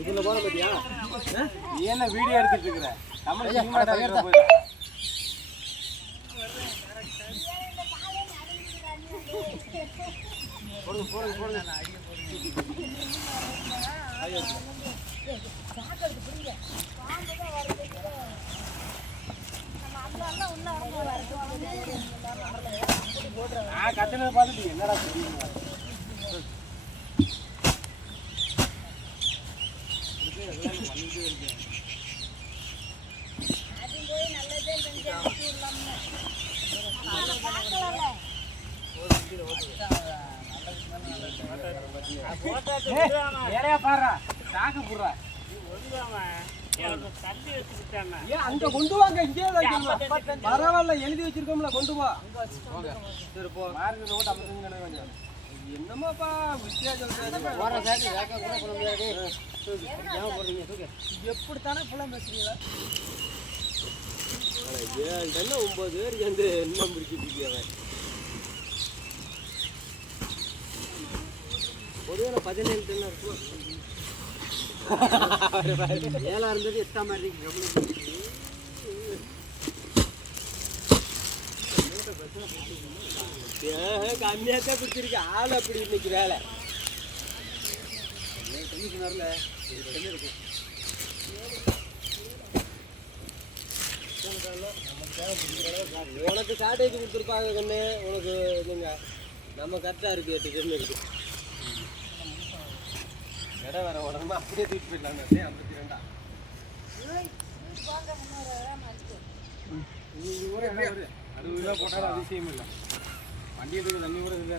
இதுல போற பத்தியா நீ என்ன வீடியோ எடுத்துட்டு இருக்கற நம்ம சினிமா டைரக்டர் போய் போடுங்க ஐயோ சாக்கறது புரியுங்க பாம்பு தான் வருது நம்ம அம்மா உள்ள வரது கத்துனத பார்த்துட்டு என்னடா சொல்றீங்க அங்க கொண்டு வாங்க இங்கே பரவாயில்ல எழுதி வச்சிருக்கோம்ல கொண்டு வா என்னமாப்பா எப்படித்தானே புலம் பேசுறீங்களா 7 டன் 9 பேர் சேர்ந்து என்ன முடிச்சுட்டு பொதுவாக 17 டன் இருக்கும் 7 இருந்தது 8 மாதிரி கம்மியாத்தான் பிடிச்சிருக்கு ஆள் அப்படி இன்னைக்கு வேலை கமிஷனர்ல இருக்கு உனக்கு ஷார்டேஜ் கொடுத்துருப்பாங்க கண்ணு உனக்கு இல்லைங்க நம்ம கரெக்டாக இருக்குது 8 டன் இருக்கு இடம் வேற உடனே அப்படியே தூக்கிட்டு போயிடலாம் 52 60 ரூபா போட்டாலும் அதிசயம் இல்லை வண்டியத்துக்கு தண்ணி கூட இல்லை